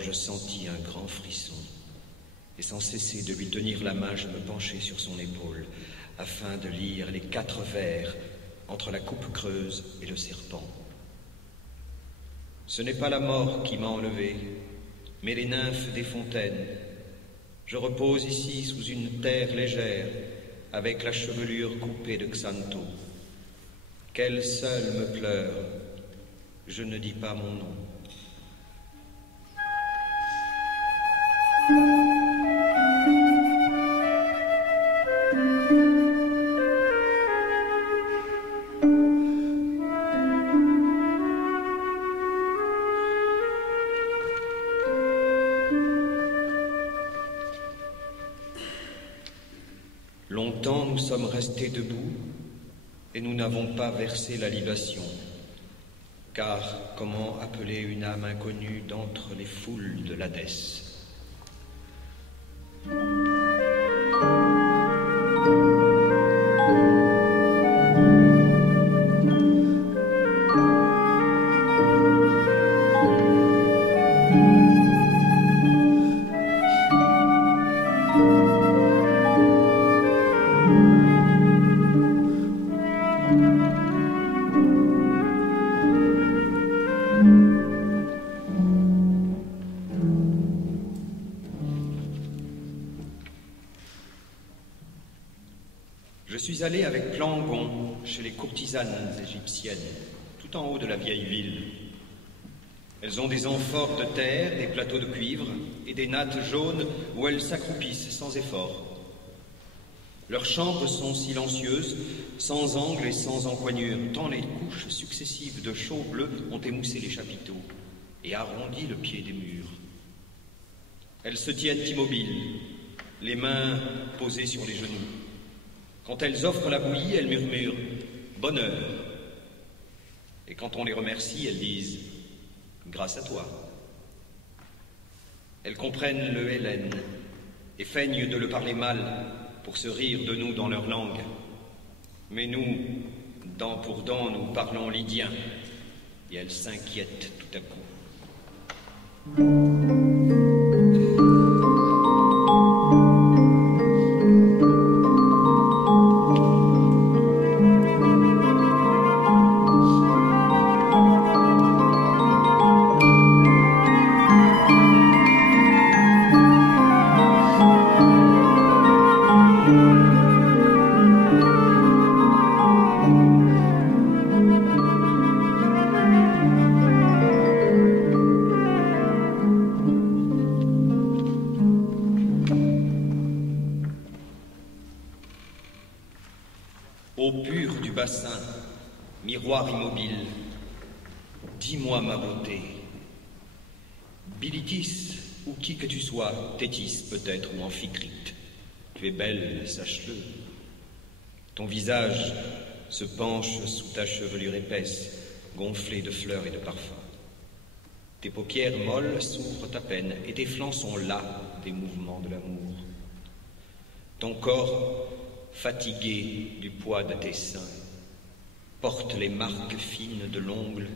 Alors je sentis un grand frisson, et sans cesser de lui tenir la main, je me penchai sur son épaule, afin de lire les 4 vers entre la coupe creuse et le serpent. Ce n'est pas la mort qui m'a enlevé, mais les nymphes des fontaines. Je repose ici sous une terre légère, avec la chevelure coupée de Xanto. Qu'elle seule me pleure, je ne dis pas mon nom. Longtemps nous sommes restés debout et nous n'avons pas versé la libation, car comment appeler une âme inconnue d'entre les foules de l'Hadès? Je suis allé avec Plangon chez les courtisanes égyptiennes, tout en haut de la vieille ville. Elles ont des amphores de terre, des plateaux de cuivre et des nattes jaunes où elles s'accroupissent sans effort. Leurs chambres sont silencieuses, sans angles et sans encoignure, tant les couches successives de chaux bleus ont émoussé les chapiteaux et arrondi le pied des murs. Elles se tiennent immobiles, les mains posées sur les genoux. Quand elles offrent la bouillie, elles murmurent « bonheur ». Et quand on les remercie, elles disent « grâce à toi ». Elles comprennent le hellène et feignent de le parler mal pour se rire de nous dans leur langue. Mais nous, dent pour dent, nous parlons lydien, et elles s'inquiètent tout à coup. Eau pure du bassin, miroir immobile, dis-moi ma beauté. Bilitis, ou qui que tu sois, Thétis peut-être, ou Amphitrite, tu es belle, sache-le. Ton visage se penche sous ta chevelure épaisse, gonflée de fleurs et de parfums. Tes paupières molles s'ouvrent à peine, et tes flancs sont las des mouvements de l'amour. Ton corps, fatigué du poids de tes seins, porte les marques fines de l'ongle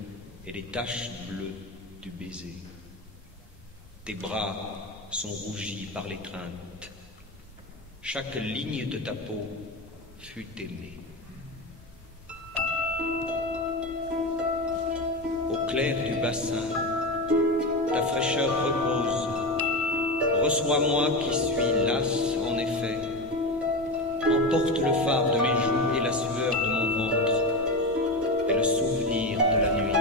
et les taches bleues du baiser. Tes bras sont rougis par l'étreinte. Chaque ligne de ta peau fut aimée. Au clair du bassin, ta fraîcheur repose. Reçois-moi qui suis lasse en effet. Emporte le phare de mes joues et la sueur de mon ventre et le souvenir de la nuit.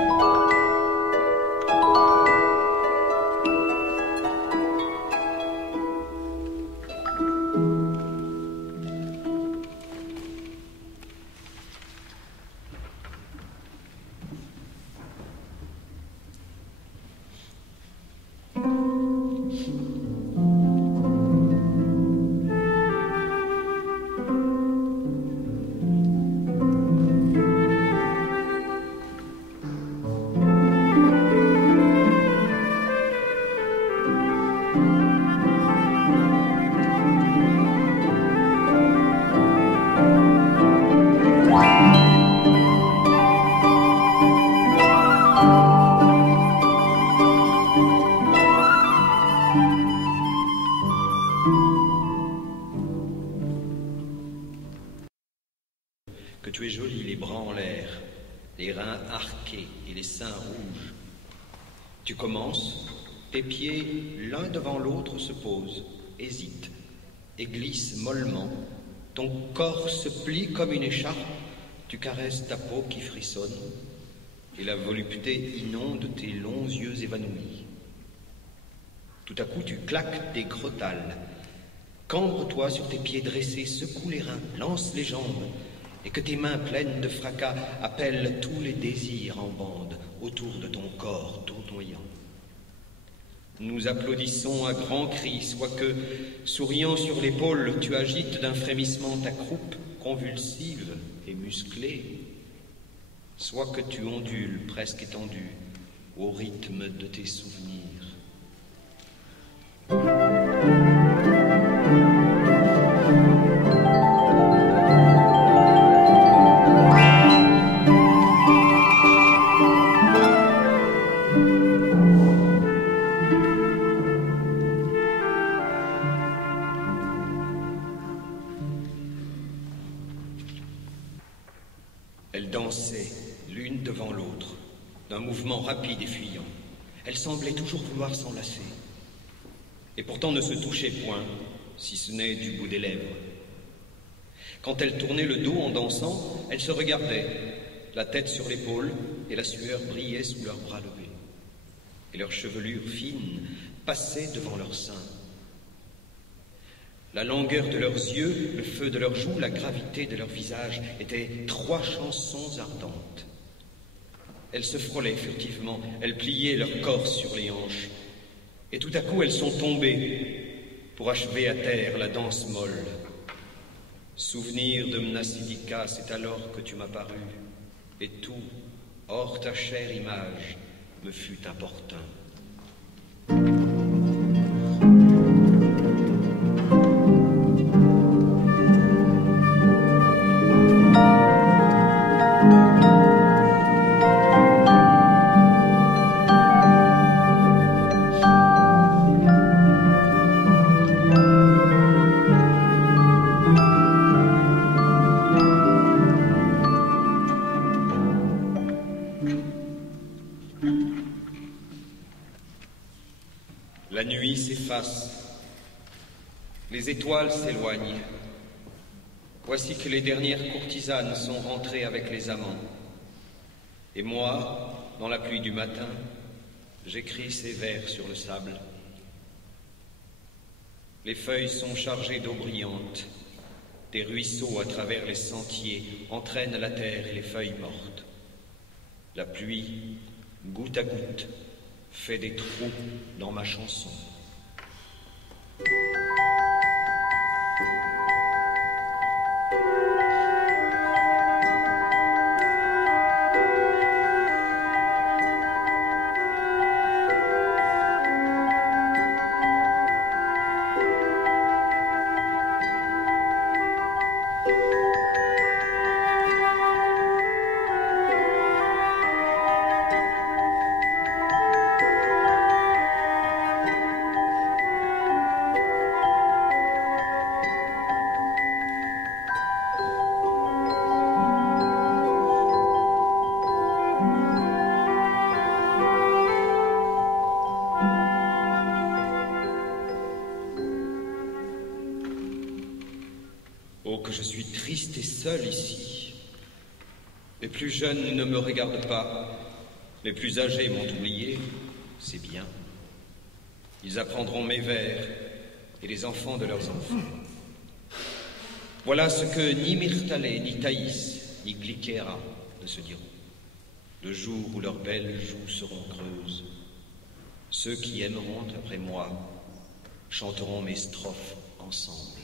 que tu es jolie, les bras en l'air, les reins arqués et les seins rouges. Tu commences, tes pieds l'un devant l'autre se posent, hésitent et glissent mollement. Ton corps se plie comme une écharpe, tu caresses ta peau qui frissonne et la volupté inonde tes longs yeux évanouis. Tout à coup, tu claques des crotales. Cambre-toi sur tes pieds dressés, secoue les reins, lance les jambes, et que tes mains pleines de fracas appellent tous les désirs en bande autour de ton corps tournoyant. Nous applaudissons à grands cris, soit que, souriant sur l'épaule, tu agites d'un frémissement ta croupe convulsive et musclée, soit que tu ondules presque étendu au rythme de tes souvenirs. Elles dansaient l'une devant l'autre, d'un mouvement rapide et fuyant. Elles semblaient toujours vouloir s'enlacer, et pourtant ne se touchaient point, si ce n'est du bout des lèvres. Quand elles tournaient le dos en dansant, elles se regardaient, la tête sur l'épaule, et la sueur brillait sous leurs bras levés. Et leur chevelure fine passait devant leurs seins. La longueur de leurs yeux, le feu de leurs joues, la gravité de leur visage étaient 3 chansons ardentes. Elles se frôlaient furtivement, elles pliaient leur corps sur les hanches. Et tout à coup, elles sont tombées pour achever à terre la danse molle. Souvenir de Mnasidika, c'est alors que tu m'as paru, et tout, hors ta chère image, me fut importun. La nuit s'efface, les étoiles s'éloignent. Voici que les dernières courtisanes sont rentrées avec les amants. Et moi, dans la pluie du matin, j'écris ces vers sur le sable. Les feuilles sont chargées d'eau brillante. Des ruisseaux à travers les sentiers entraînent la terre et les feuilles mortes. La pluie, goutte à goutte, fait des trous dans ma chanson. Oh, que je suis triste et seul ici. Les plus jeunes ne me regardent pas. Les plus âgés m'ont oublié. C'est bien. Ils apprendront mes vers et les enfants de leurs enfants. Voilà ce que ni Myrtalè, ni Thaïs, ni Glykéra ne se diront. Le jour où leurs belles joues seront creuses, ceux qui aimeront après moi chanteront mes strophes ensemble.